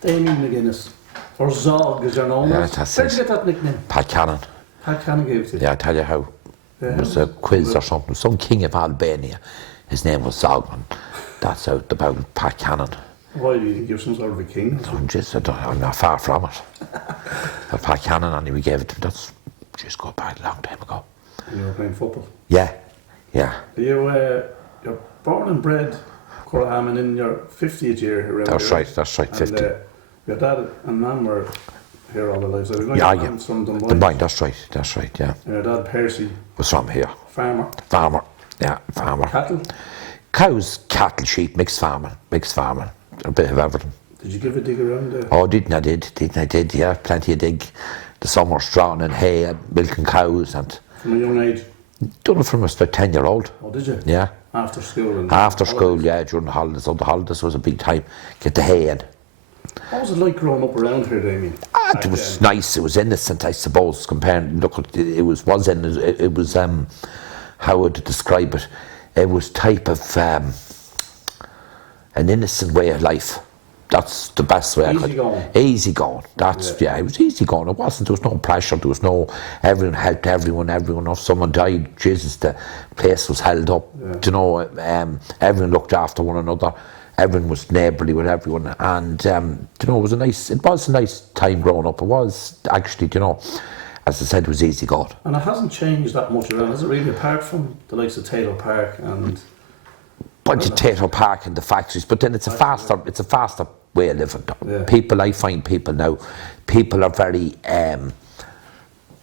Damien McGuinness, or Zog as you're known as. That's Where did it. you get that nickname? Pat Cannon. Pat Cannon gave it to you. Yeah, I tell you how. Yeah, It was a quiz or something. Some king of Albania. His name was Zog, that's out about Pat Cannon. Why do you think you're some sort of a king? I'm not far from it. But Pat Cannon, and we gave it to that's just go back a long time ago. You were playing football. Yeah. You're born and bred Curraha, and in your 50th year around That's here. right, 50. Your dad and mum were here all their lives. So Yeah, your mum's from Dunboyne. Dunboyne, that's right, yeah. And your dad, Percy, Was from here. farmer. Farmer, yeah, farmer. Cattle. Cows, cattle, sheep, mixed farming. A bit of everything. Did you give a dig around there? Oh, didn't I did, yeah, plenty of dig. The summers drawn in hay and milking cows and From a young age? done it from I was about 10-year-old. Oh, did you? Yeah. After school? And After school, holidays? yeah, during the holidays. So the holidays was a big time. Get the hay in. What was it like growing up around here, Damien? It was nice. It was innocent, I suppose. Comparing, look, it was how would I describe it? It was type of an innocent way of life. That's the best way I could. Easy going. That's yeah. It was easy going. It wasn't. There was no pressure. There was no. Everyone helped everyone. If someone died, Jesus, the place was held up. Yeah. You know, everyone looked after one another. Everyone was neighbourly with everyone, and you know, it was a nice time growing up. It was actually, you know, as I said, it was easy going. And it hasn't changed that much around, has it really? Apart from the likes of Taylor Park and Taylor Park and the factories, but then it's a faster way of living. Yeah. I find people now, people are very,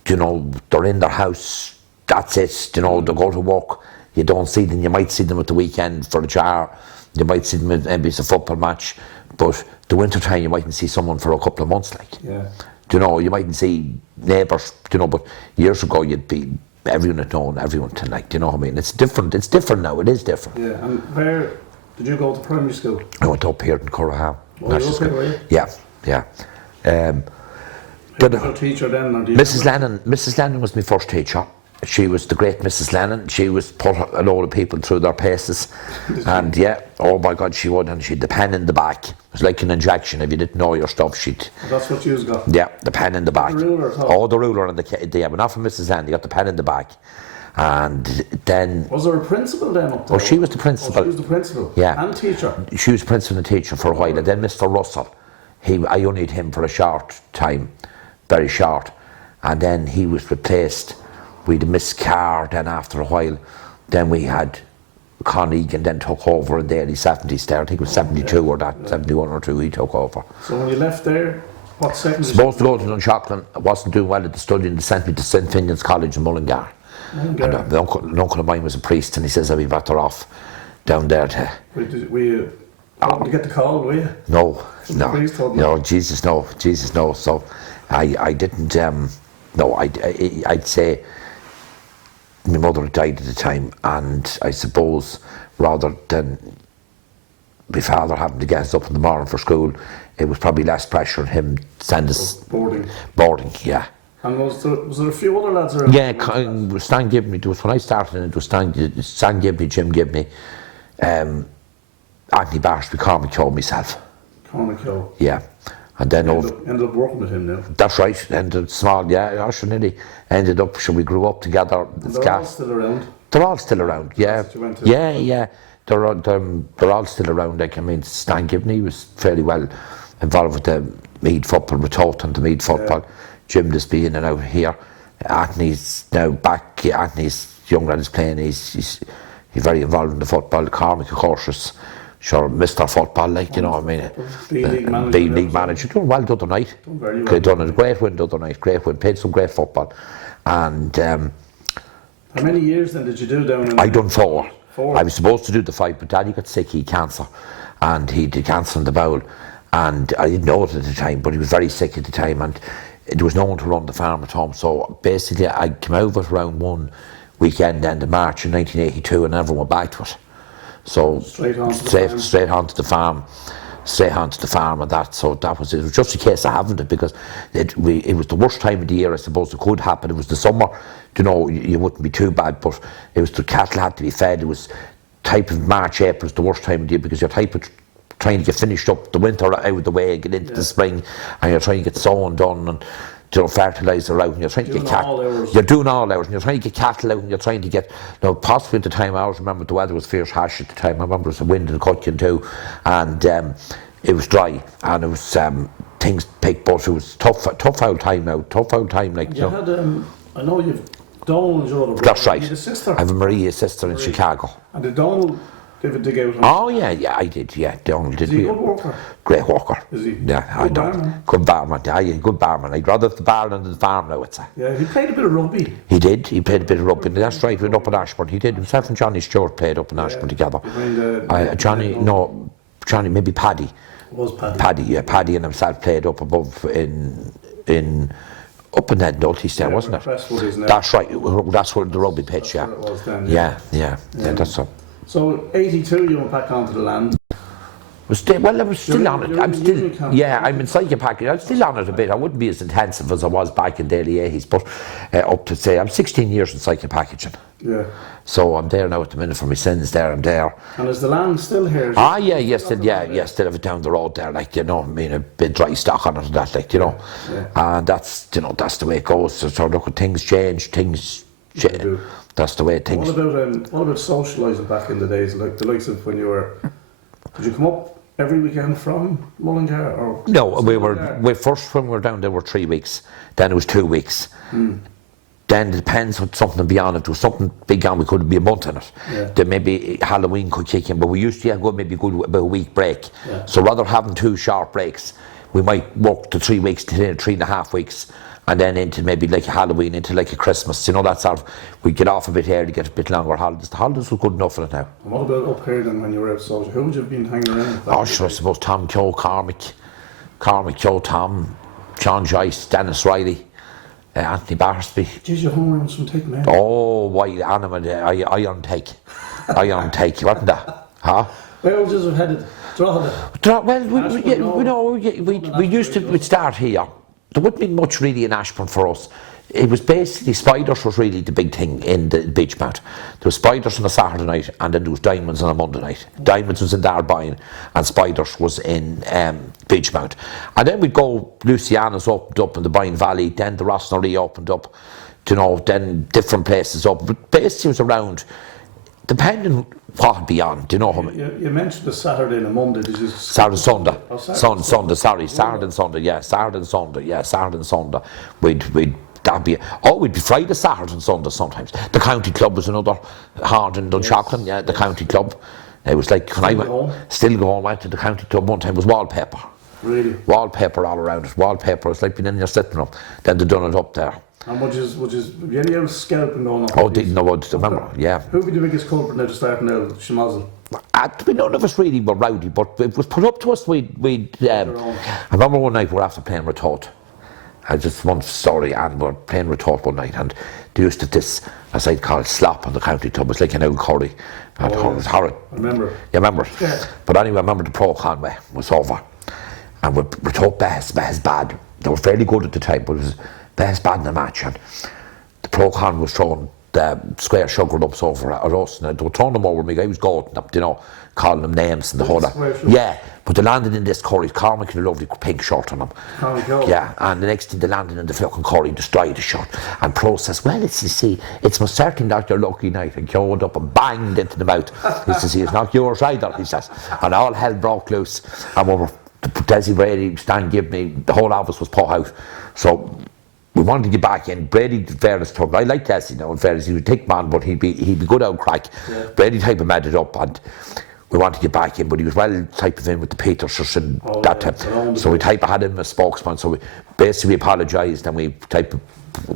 you know, they're in their house. That's it. You know, they go to work. You don't see them. You might see them at the weekend for a jar. You might see them at maybe it's a football match, but the winter time you mightn't see someone for a couple of months. Like, yeah. You know, you mightn't see neighbours. You know, but years ago you'd be everyone had known everyone tonight. You know what I mean? It's different. It's different now. It is different. Yeah. And where did you go to primary school? I went up here in Curraha. Oh, you up here, were you? Yeah. Who was your teacher then? Or do you Mrs. Lennon was my first teacher. She was the great Mrs. Lennon. She was put a load of people through their paces. And yeah, oh my God, she would. And she'd the pen in the back. It was like an injection. If you didn't know your stuff, she'd... That's what you've got? Yeah, the pen in the back. The ruler at all? Oh, the ruler and yeah, but not from Mrs. Lennon. You got the pen in the back. And then... Was there a principal then up there? Oh, she was the principal. Oh, she was the principal? Yeah. And teacher? She was principal and teacher for a while. And then Mr. Russell, I only had him for a short time, very short. And then he was replaced. We had Miss Carr then after a while. Then we had Con Egan then took over in the early 70s there. I think it was 72 or that, 71 or 2 he took over. So when you left there, what secondary? Supposed to go to Dunshaughlin. I wasn't doing well at the study and they sent me to St. Finian's College in Mullingar. And an uncle of mine was a priest and he says I'll be better off down there to... Were you hoping to get the call, were you? No. Jesus no. So I didn't, I'd say my mother had died at the time and I suppose rather than my father having to get us up in the morning for school, it was probably less pressure on him to send us... Boarding, yeah. And was there a few other lads around? Yeah, Stan Gibney, it was when I started it was Stan Gibney, Jim Gibney, Anthony Barshby, Cormac Keogh, myself. Cormac Keogh. Yeah. And then ended up working with him now. That's right. Ended small, yeah. Nearly ended up. So we grew up together. They're all still around. They're all still around. Yeah. Yeah. They're all still around. Like I mean, Stan Gibney was fairly well involved with the Meath football, with Towton, the Meath football. Yeah. Jim just being in and out here. Anthony's now back. Anthony's young lad is playing. He's very involved in the football. Cormac, of course, is sure Mr. Football, like, you know what I mean. B-League manager. Done well the other night. Done very well. Done a great win the other night. Great win. Played some great football. And how many years then did you do down in... I done 4. 4? I was supposed to do the 5, but Daddy got sick. He had cancer. And he had cancer in the bowel. And I didn't know it at the time, but he was very sick at the time. And there was no one to run the farm at home. So basically, I came out of it around one weekend end of March in 1982 and never went back to it. So straight onto the farm and that. So that was it. It was just a case of having it because it was the worst time of the year, I suppose. It could happen. It was the summer, you know, you wouldn't be too bad, but it was the cattle had to be fed. It was type of March, April is the worst time of the year because you're type of trying to get finished up, the winter out of the way, get into the spring, and you're trying to get sowing done, and fertiliser out, and you're trying to get cattle. You're doing all hours, and you're trying to get cattle out, and you're trying to get, possibly at the time, I always remember the weather was fierce harsh at the time. I remember there was a wind in Cutkin too, and it was dry, and it was things picked, but it was tough old time out, like, you had, I know you've Donald and Joe. That's right. You had a sister. I have a Maria sister in Chicago. And did Donald give a dig out? Oh yeah, I did. Yeah, Donald did. Is he a good worker? Great worker. Is he? Yeah, I don't. Barman. Good barman. Yeah, good barman. I'd rather the bar than the farm now, I'd say. Yeah, he played a bit of rugby. He did. He played a bit of rugby. That's right. Went up in Ashburn. He did. Himself and Johnny Stewart played up in Ashburn together. Johnny, maybe Paddy. Was Paddy? Paddy and himself played up above in up in that Nulty there, wasn't it? That's right. That's where the rugby pitch. That's what it was then, yeah. That's so. So 82, you went back onto the land. I was still on it. I'm in psychic package. I'm still on it a bit. I wouldn't be as intensive as I was back in the early 80s, but up to say I'm 16 years in psychic packaging. Yeah. So I'm there now at the minute for my sins. I'm there. And is the land still here? Still have it down the road there, like, a bit dry stock on it and that, like, and that's the way it goes. So look, things change, That's the way things. What about socialising back in the days, like the likes of when you were? Did you come up every weekend from Mullingar or? No, we first when we were down there were 3 weeks. Then it was 2 weeks. Then it depends on something beyond it. There was something big on, we could be a month in it. Yeah. Then maybe Halloween could kick in, but we used to go about a week break. Yeah. So rather having 2 short breaks, we might work the 3 weeks to 3.5 weeks, and then into maybe like a Halloween, into like a Christmas. That sort of, we get off a bit early, get a bit longer holidays. The holidays were good enough for it now. And what about up here then when you were out social? Who would you have been hanging around with? I suppose Tom Keogh, Cormac Keogh, Tom, John Joyce, Dennis Riley. Anthony Barsby. Did you home runs from taking out? Oh, why, animal, iron take, wasn't that? Huh? Where would you have headed? We'd start here. There wouldn't be much really in Ashburn for us. It was basically, Spiders was really the big thing in the Beachmount. There was Spiders on a Saturday night, and then there was Diamonds on a Monday night. Diamonds was in Darbyne, and Spiders was in Beachmount. And then we'd go, Luciana's opened up in the Boyne Valley, then the Rossnaree opened up, then different places up. But basically it was around, depending what would be on, do you know how many? You mentioned the Saturday and a Monday, did you? Saturday, Sunday. Oh, Saturday, Saturday and Sunday. We'd be Friday, Saturday and Sunday sometimes. The county club was another hard in Dunshaughlin, the county club. It was like, when went to the county club one time, it was wallpaper. Really? Wallpaper all around it. Wallpaper, it's like being in your sitting room. Then they done it up there. And would you any other scalping going on? Oh, didn't know what to remember, yeah. Who would be the biggest culprit now to start now, Schmozzle? None of us really were rowdy, but it was put up to us. I remember one night we were after playing Retort. Just one story, and we were playing Retort one night, and they used to this, as I'd call it, slop on the county club. It was like an old curry. It was horrid. I remember. You remember it? Yeah. But anyway, I remember the Pro Conway was over, and we Retort bad. They were fairly good at the time, but it was bad in the match, and the Pro Con was throwing the square sugar ups over at us, and they were throwing them over me. I was goating up, calling them names and the whole lot. Yeah, but they landed in this curry. Cormac had a lovely pink shirt on him. Yeah, and the next thing they landed in the fucking curry, destroyed the shirt. And Pro says, well, it's most certainly not your lucky night. And Joe went up and banged into the mouth. He says, it's not yours either, he says. And all hell broke loose. And we were, Desi Brady, Stan Gibney, the whole office was put out. So we wanted to get back in. Brady, in fairness, I like Desi now, in fairness, he was a thick man, but he'd be good out crack. Yeah. Brady type of made it up, and we wanted to get back in, but he was well type of in with the Peters and that time. So we type of had him as spokesman, so we basically apologised, and we type of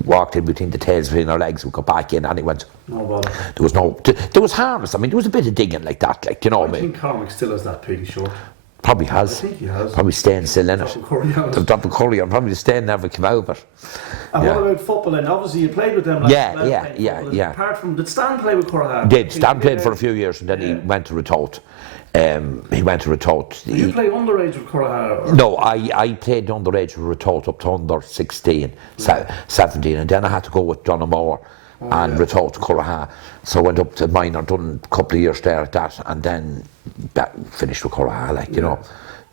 walked in between the tails between our legs, we got back in, and he went. No bother. There was harmless. I mean, there was a bit of digging like that, like, what I mean. I think Cormac still has that pink shirt. Probably has. I think he has. Probably staying still in it. The top of Curraha, probably staying never came out of it. And what about football then? Obviously you played with them. Yeah. Apart from, did Stan play with Curraha? Did. Stan played for a few years, and then he went to Retort. He went to Retort. Did you play underage with Curraha? No, I played underage with Retort up to under 16, 17, and then I had to go with John O'Moore and retired to Curraha. So I went up to minor, done a couple of years there at that, and then finished with Curraha, like, you know.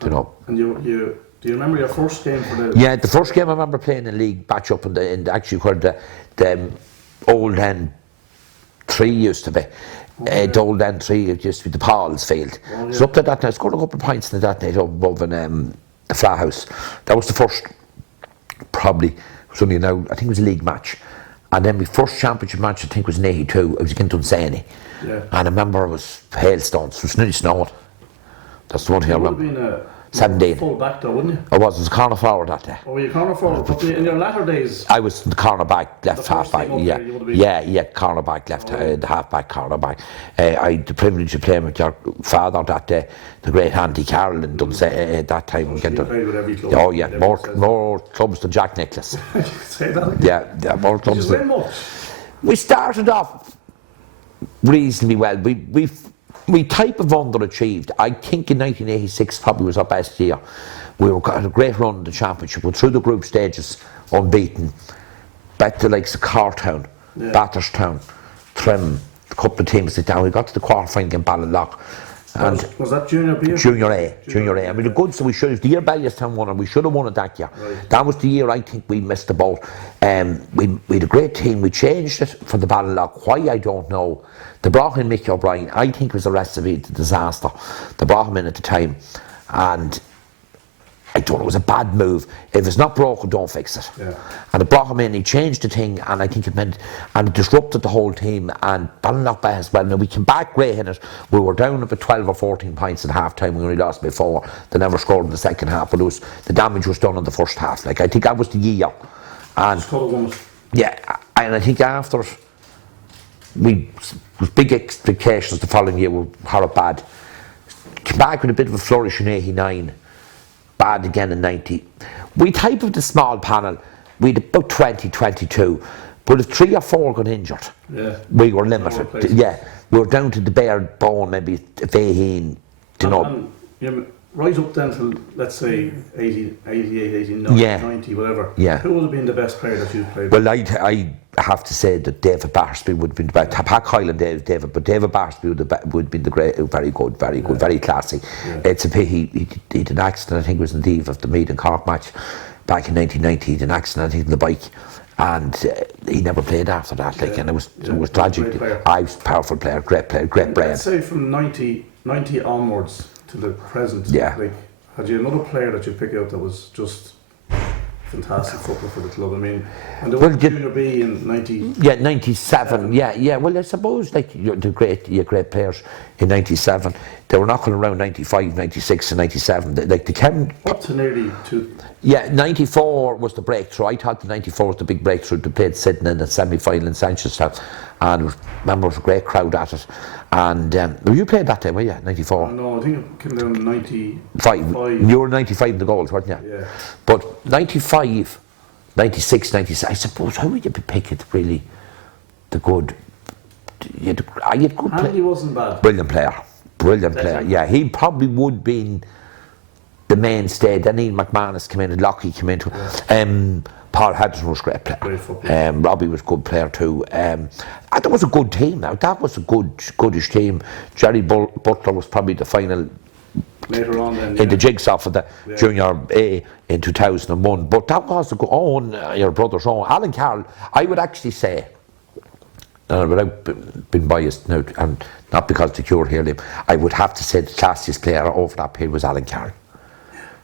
And do you remember your first game for the... Yeah, the first game I remember playing in league match up in actually where the old end 3 used to be. The old end 3, it used to be the Paul's field. So up to that night, I scored a couple of points in that night up above in the flat house. That was the first, probably, it was only now, I think it was a league match. And then my first championship match, I think, was in 82. I was against Dunsany. Yeah. And I remember it was hailstones, it was nearly snowing. That's the one thing I remember. You would have been 17. full back though, wouldn't you? I was a corner forward that day. Oh, were you corner forward? But in your latter days... I was the corner back, left half back. Yeah, Corner back, left, the half back, corner back. I had the privilege of playing with your father that day, the great Andy Carroll in Dunsany at that time. You played with every club. Oh yeah, more clubs than Jack Nicklaus. Say that? Yeah, more clubs. Did you win much? We started off reasonably well. We type of underachieved. I think in 1986 probably was our best year. We had a great run in the championship. We were through the group stages unbeaten. Back to likes of Cartown, Batterstown, Trim, a couple of teams like that. We got to the quarter-final in Ballinlough. And was that Junior B? Junior A. I mean, the good, so we should have, the year Belliostown won, and we should have won it that year. Right. That was the year I think we missed the boat. We had a great team. We changed it for the Ballinlough. Why, I don't know. They brought in Mickey O'Brien. I think it was a recipe, the disaster. They brought him in at the time, and I don't know, it was a bad move. If it's not broken, don't fix it. Yeah. And it brought him in, he changed the thing, and I think it meant, and it disrupted the whole team, and Ballinlough as well. Now, we came back great in it. We were down about 12 or 14 points at half time. We only lost by 4. They never scored in the second half, but the damage was done in the first half. Like, I think that was the year. And yeah, and I think after we was big expectations the following year, we had it bad. Came back with a bit of a flourish in 89. Bad again in 90. We type of the small panel, we had about 20, 22. But if 3 or 4 got injured, we were limited. We were down to the bare bone, maybe 18, you know. Right up then to, let's say, 80, 88, 89, 90, whatever. Yeah. Who would have been the best player that you've played with? Well, I have to say that David Barsby would have been the best. Pat Hyland, David, but David Barsby would have been the great, very good, very classy. Yeah. It's a pity he had an accident, I think it was in the eve of the Meath and Cork match back in 1990. He had an accident, I think, on the bike. And he never played after that, like, and it was tragic. I was a powerful player, great brain. Let's say from 90 onwards to the present, like, had you another player that you pick out that was just fantastic football for the club? I mean, and there was Junior B in 90. Yeah, 97. Yeah. Well, I suppose like your great players in 97, they were knocking around 95, 96, and 97. Like they came up to nearly to. Yeah, 94 was the breakthrough. I thought the 94 was the big breakthrough. They played Sydney in the semi-final in Sanchestown, and remember it was a great crowd at it. And you played that day, were you? 94. No, I think it came down 95. You were 95 in the goals, weren't you? Yeah. But 95, 96, 97. I suppose how would you be picking really the good? You had good play. He wasn't bad. Brilliant player. Yeah, he probably would be the mainstay. Then Ian McManus came in, and Lockie came into it. Paul Henderson was a great player. Robbie was a good player too. And that was a good team. Now that was a goodish team. Jerry Butler was probably the final later on then, in the jigsaw for the Junior A in 2001. But that was a good. Your brother's own Alan Carroll. I would actually say, without being biased now, and not because the cure here, I would have to say the classiest player over that period was Alan Carroll.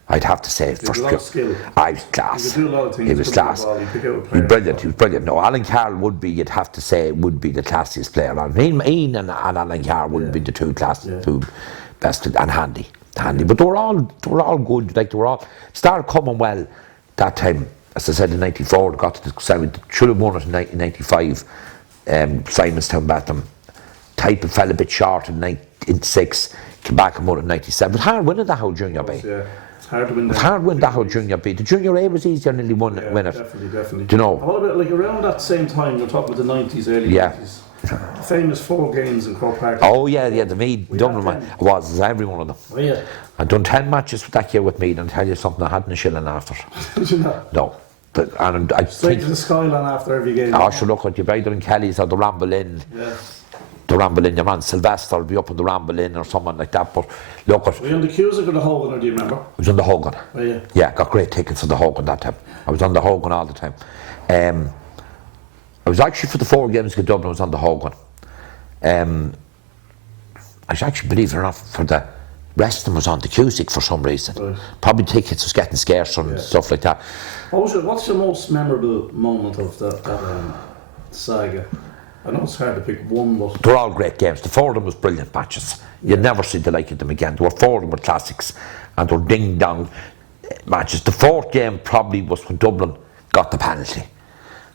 I'd have to say first skill. I was class. He could do a lot of things. He was class. He was brilliant. No, Alan Carroll would be, you'd have to say, would be the classiest player. I mean, Ian and Alan Carroll would be the two best and handy. But they were all good. Like they were all started coming well that time. As I said, in '94, they got to the semi. Should have won it in '95. Simonstown bat them. Type fell a bit short in '96. Came back and won it in '97. But hard winning that whole Junior B. It's hard to win that. It's hard to win that whole Junior B. The Junior A was easier, nearly win it. Definitely. Do you know? What about like around that same time? We're talking about the '90s, early '90s. The famous 4 games in Croke Park. Oh yeah, the Meath Dublin one was every one of them. Oh yeah. I'd done 10 matches that year with Meath, and tell you something, I hadn't a shilling after. Did you not? No. And I Straight think to the skyline after every game. I should look at you either in Kelly's or the Ramble Inn. Yeah. The Ramble Inn, your man Sylvester will be up in the Ramble Inn or something like that. But look at. Were you on the Cusick or the Hogan, or do you remember? I was on the Hogan. Oh, yeah. Yeah, got great tickets on the Hogan that time. I was on the Hogan all the time. I was actually, for the 4 games in Dublin, I was on the Hogan. I was actually, believe it or not, for the rest of them was on the Cusick for some reason. Right. Probably tickets was getting scarce and stuff like that. What's your most memorable moment of that saga? I know it's hard to pick one, but They're all great games. The 4 of them was brilliant matches. You'd never see the like of them again. There were 4 of them were classics, and they were ding-dong matches. The 4th game probably was when Dublin got the penalty,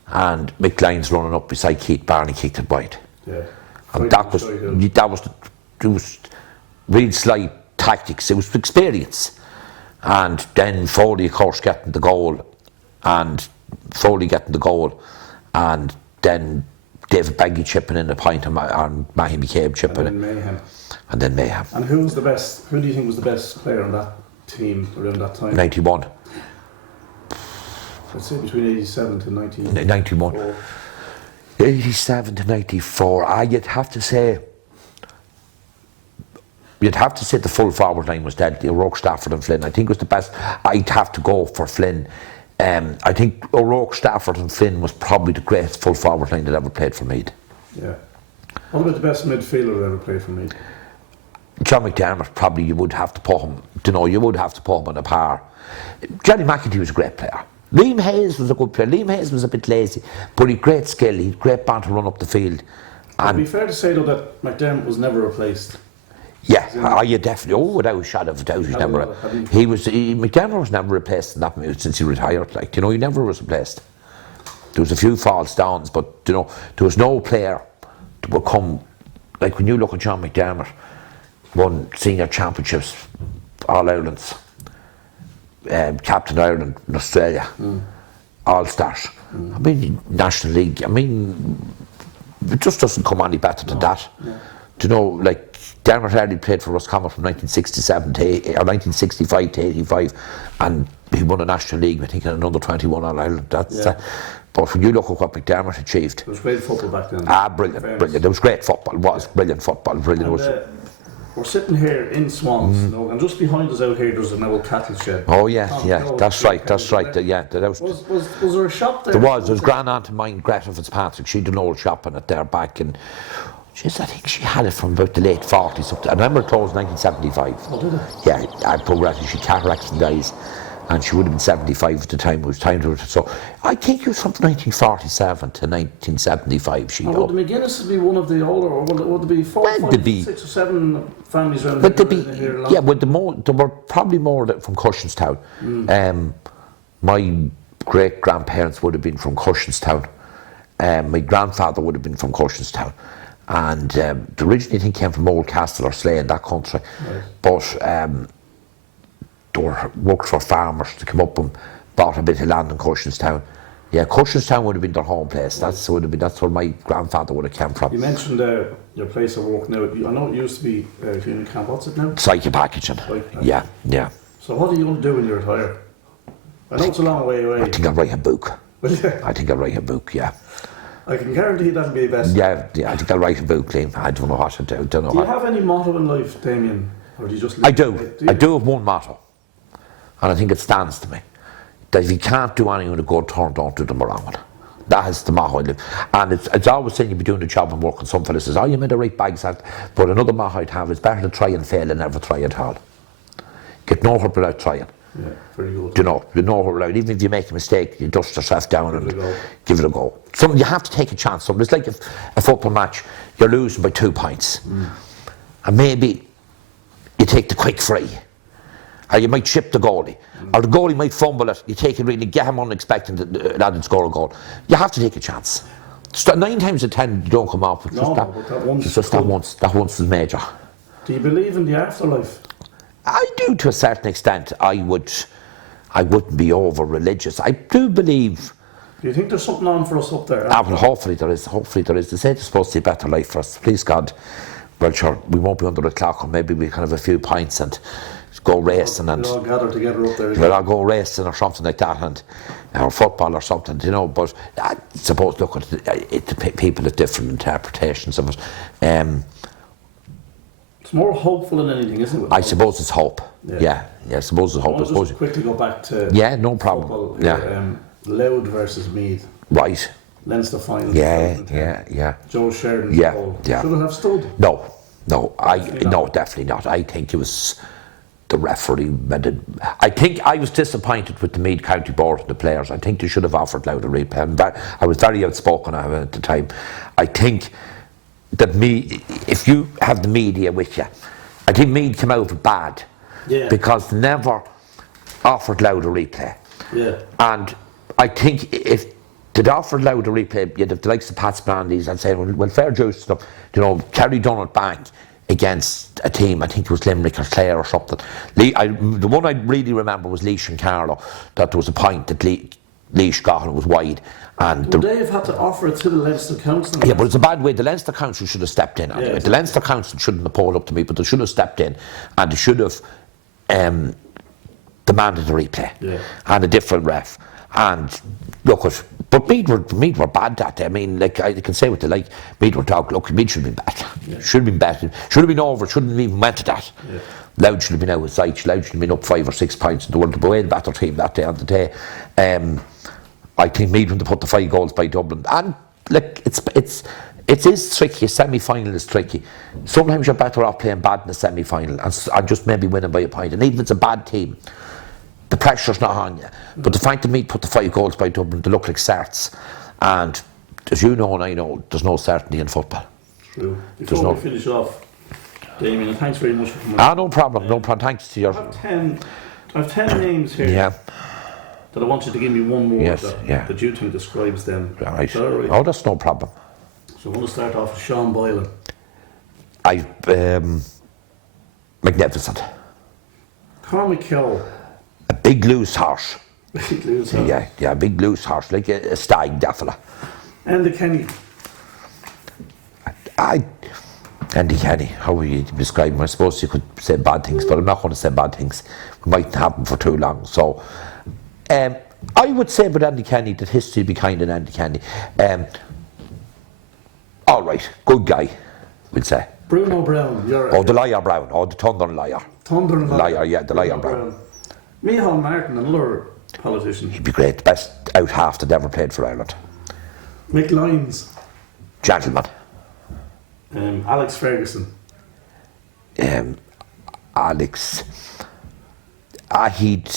and Mick Lyons running up beside Keith Barney kicked it wide. yeah. And that was real slight tactics. It was experience. And then Foley, of course, getting the goal, and then David Beggy chipping in the point, and Mahi McCabe chipping in. And then Mayhem. And who do you think was the best player on that team around that time? 91. I'd say between 87 to 91. 87 to 94. You'd have to say the full forward line was dead. O'Rourke, Stafford and Flynn. I think it was the best. I'd have to go for Flynn. I think O'Rourke, Stafford and Flynn was probably the greatest full forward line that ever played for Meath. Yeah. What about the best midfielder that ever played for Meath? John McDermott, probably you would have to put him on a par. Johnny McEntee was a great player. Liam Hayes was a good player. Liam Hayes was a bit lazy, but he had great skill. He had great band to run up the field. It'd be fair to say though that McDermott was never replaced. Yeah, you definitely. Without a shadow of a doubt, McDermott was never replaced in that since he retired. He never was replaced. There was a few false downs, but there was no player that would come. Like when you look at John McDermott, won senior championships, All Irelands, Captain Ireland in Australia, All Stars. I mean, National League. I mean, it just doesn't come any better than that. Yeah. Dermot Early played for Roscommon from 1965 to 85, and he won a National League, I think, in another 21 All Ireland. But when you look at what McDermott achieved, it was great football back then. Brilliant. It was great football. It was brilliant football. We're sitting here in Swans, and just behind us out here there's an old cattle shed. Oh yeah, that's right. Was there a shop there? There was grand aunt of mine, Greta Fitzpatrick. She'd an old shop in it there back, and I think she had it from about the late 40s up to, I remember it closed in 1975. Oh, did it? Yeah, I progressed. She cataracts and dies, and she would have been 75 at the time. It was time to. So I think it was from 1947 to 1975. She. Would the McGuinness be one of the older, or would there be 4, 5, 6 or 7 families around here? Yeah, there were probably more from Cushinstown. My great grandparents would have been from Cushinstown. My grandfather would have been from Cushinstown. And the originally I think came from Old Castle or Slay in that country, but they worked for farmers to come up and bought a bit of land in Cushinstown. Yeah, Cushinstown would have been their home place. That's where my grandfather would have come from. You mentioned your place of work now. I know it used to be cleaning camp. What's it now? Psyche packaging. Yeah. So what are you going to do when you retire? I know it's a long way away. I think I'll write a book. Yeah. I can guarantee that'll be the best. Yeah, I think I'll write a book, Liam. I don't know what to do. Do you have any motto in life, Damien? Or do you just I do. I do have one motto. And I think it stands to me. That if you can't do anything with a good turn, don't do them wrong one. That is the motto I live. And it's always saying you'll be doing the job and working. Some fella says, you made the right bags out. But another motto I'd have is better to try and fail than never try at all. Get nowhere without trying. Yeah, very good. You know without, even if you make a mistake, you dust yourself down and give it a go. You have to take a chance. It's like a football match, you're losing by 2 points. And maybe you take the quick free. Or you might chip the goalie. Or the goalie might fumble it. You take it really, get him unexpected that and score a goal. You have to take a chance. 9 times out of 10 you don't come off. But that once is major. Do you believe in the afterlife? I do to a certain extent. I wouldn't be over religious. I do believe. Do you think there's something on for us up there? Well, hopefully there is. They say there's supposed to be a better life for us. Please God. Well, sure, we won't be under the clock, or maybe we can have a few pints and go racing and we'll all gather together up there. we'll all go racing or something like that, and or football or something, you know. But I suppose look at it, people have different interpretations of it. It's more hopeful than anything, isn't it? I suppose it's hope. Yeah, I suppose it's hope. I'll just quickly go back to no problem. Football, Yeah, Louth versus Meath. right. Leinster final. Yeah. Joe Sheridan's goal. Yeah. Should it have stood? No, definitely not. I think it was the referee made it. I think I was disappointed with the Meath County Board and the players. I think they should have offered louder replay. And I was very outspoken at the time. I think that if you have the media with you, I think Meath came out bad because they never offered louder replay. Yeah. And I think if they'd offered louder replay, you'd have the likes of Pat Brandy's and saying, well, fair juice stuff, you know, Kerry done it back against a team, I think it was Limerick or Clare or something. The one I really remember was Laois and Carlow, that there was a point that Laois got and it was wide. And would they have had to offer it to the Leinster Council? Yeah, but it's a bad way. The Leinster Council should have stepped in. Anyway. The Leinster Council shouldn't have pulled up to me, but they should have stepped in and they should have demanded a replay and a different ref. And look, but Meath were bad that day. I mean, like I can say what they like. Meath were talking. Look, Meath should have been better. Should have been better. Should have been over. Shouldn't have even went to that. Louth should have been out with sight. Louth should have been up 5 or 6 points. They were the way better team that day on the day. I think Meath when they put the 5 goals by Dublin, and like it is tricky. A semi-final is tricky. Sometimes you're better off playing bad in a semi-final and just maybe winning by a point. And even if it's a bad team, the pressure's not on you. But the fact that Meath put the 5 goals by Dublin, they look like certs. And as you know and I know, there's no certainty in football. True. Before we finish off, Damien, thanks very much for coming. No problem. No problem. Thanks to you. I have 10 names here. Yeah. That I want you to give me one more that you think describes them. Right. Oh, that's no problem. So I want to start off with Sean Boylan. Magnificent. Conor McKell. A big loose horse. Big loose horse. Yeah, big loose horse, like a stag, that fella. Andy Kenny. Andy Kenny, how would you describe him? I suppose you could say bad things, but I'm not going to say bad things. We mightn't have them for too long. So, I would say about Andy Kenny that history would be kind in Andy Kenny. All right, good guy, we'd say. Bruno Brown. The liar Brown. The thunder liar. Thunder liar, yeah, the liar Brown. Micheál Martin, another politician. He'd be great. Best out half that ever played for Ireland. Mick Lyons. Gentleman. Alex Ferguson. Alex. He'd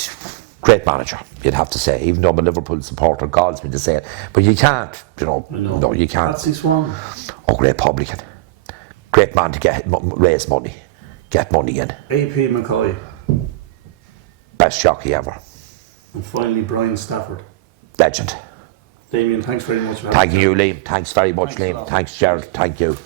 great manager, you'd have to say. Even though I'm a Liverpool supporter, galls me to say it. But you can't, you know. No, you can't. Patsy Swan. Great publican. Great man to raise money. Get money in. AP McCoy. Best jockey ever. And finally, Brian Stafford. Legend. Damien, thanks very much. Thank you, Liam. Thanks very much, Liam. Thanks, Gerald. Thank you.